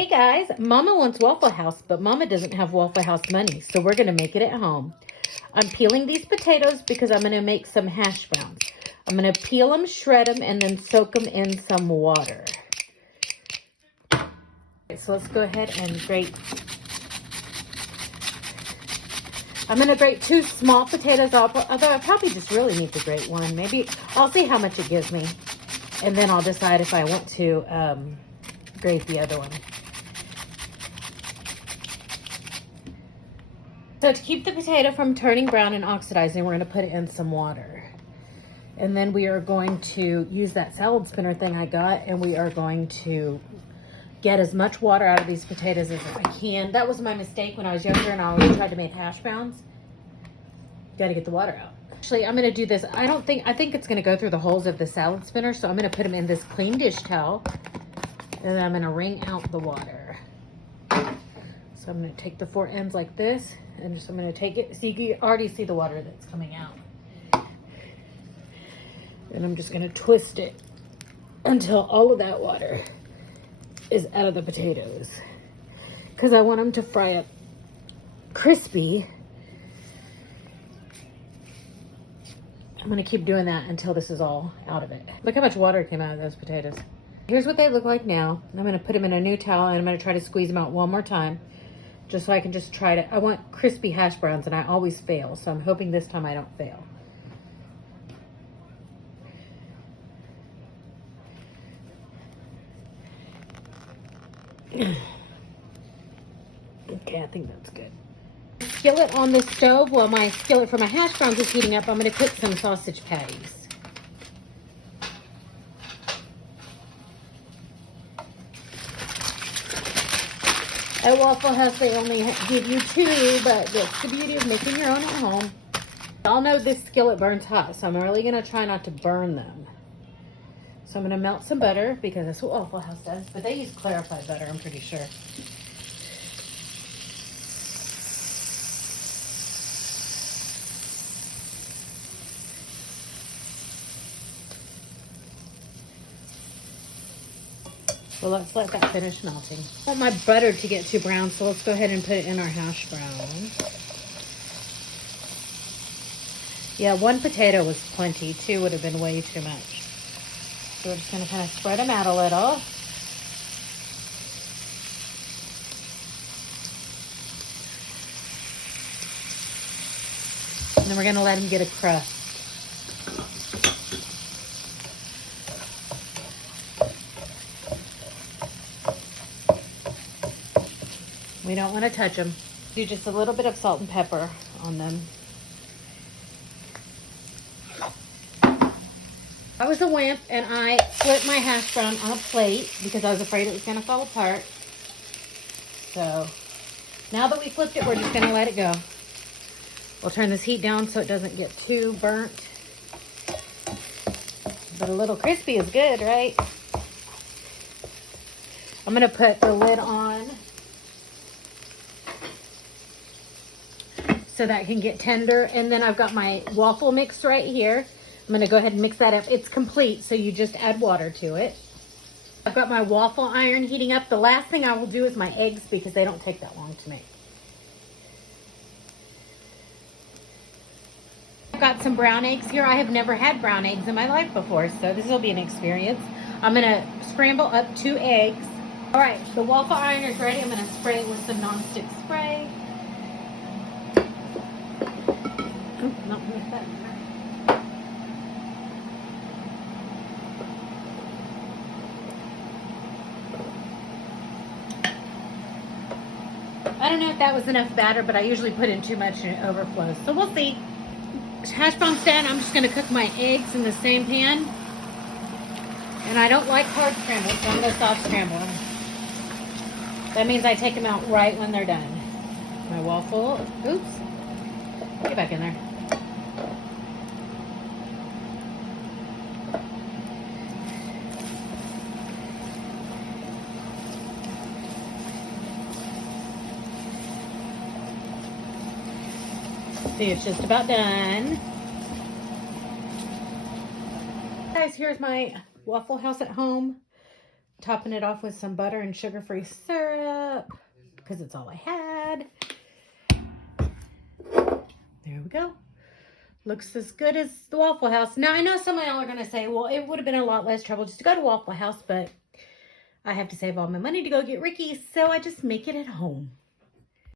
Hey guys, Mama wants Waffle House, but Mama doesn't have Waffle House money, so we're going to make it at home. I'm peeling these potatoes because I'm going to make some hash browns. I'm going to peel them, shred them, and then soak them in some water. Okay, so let's go ahead and grate. I'm going to grate 2 small potatoes, although I probably just really need to grate one. Maybe I'll see how much it gives me, and then I'll decide if I want to grate the other one. So to keep the potato from turning brown and oxidizing, we're going to put it in some water. And then we are going to use that salad spinner thing I got, and we are going to get as much water out of these potatoes as I can. That was my mistake when I was younger and I always tried to make hash browns. Got to get the water out. Actually, I'm going to do this. I think it's going to go through the holes of the salad spinner, so I'm going to put them in this clean dish towel, and then I'm going to wring out the water. So I'm going to take the 4 ends like this, and I'm going to take it, so you can already see the water that's coming out. And I'm just going to twist it until all of that water is out of the potatoes, because I want them to fry up crispy. I'm going to keep doing that until this is all out of it. Look how much water came out of those potatoes. Here's what they look like now. I'm going to put them in a new towel, and I'm going to try to squeeze them out one more time, just so I can just try to, I want crispy hash browns, and I always fail, so I'm hoping this time I don't fail. Okay, I think that's good. Skillet on the stove. While my skillet for my hash browns is heating up, I'm going to cook some sausage patties. At Waffle House, they only give you 2, but that's the beauty of making your own at home. Y'all know this skillet burns hot, so I'm really going to try not to burn them. So I'm going to melt some butter, because that's what Waffle House does. But they use clarified butter, I'm pretty sure. Well, let's let that finish melting. I want my butter to get too brown, so let's go ahead and put it in our hash brown. Yeah, 1 potato was plenty. 2 would have been way too much. So we're just going to kind of spread them out a little. And then we're going to let them get a crust. We don't want to touch them. Do just a little bit of salt and pepper on them. I was a wimp, and I flipped my hash brown on a plate because I was afraid it was going to fall apart. So now that we flipped it, we're just going to let it go. We'll turn this heat down so it doesn't get too burnt. But a little crispy is good, right? I'm going to put the lid on so that can get tender. And then I've got my waffle mix right here. I'm going to go ahead and mix that up. It's complete, so you just add water to it. I've got my waffle iron heating up. The last thing I will do is my eggs, because they don't take that long to make. I've got some brown eggs here. I have never had brown eggs in my life before, so this will be an experience. I'm going to scramble up 2 eggs. All right, the waffle iron is ready. I'm going to spray it with some nonstick spray. Oh, not with that. I don't know if that was enough batter, but I usually put in too much and it overflows. So we'll see. Hash brown's done. I'm just going to cook my eggs in the same pan. And I don't like hard scrambled, so I'm going to soft scramble them. That means I take them out right when they're done. My waffle. Oops. Get back in there. See, it's just about done. Guys, here's my Waffle House at home topping it off with some butter and sugar-free syrup because it's all I had. There we go. Looks as good as the Waffle House. Now, I know some of y'all are going to say, well, it would have been a lot less trouble just to go to Waffle House, but I have to save all my money to go get Ricky, so I just make it at home.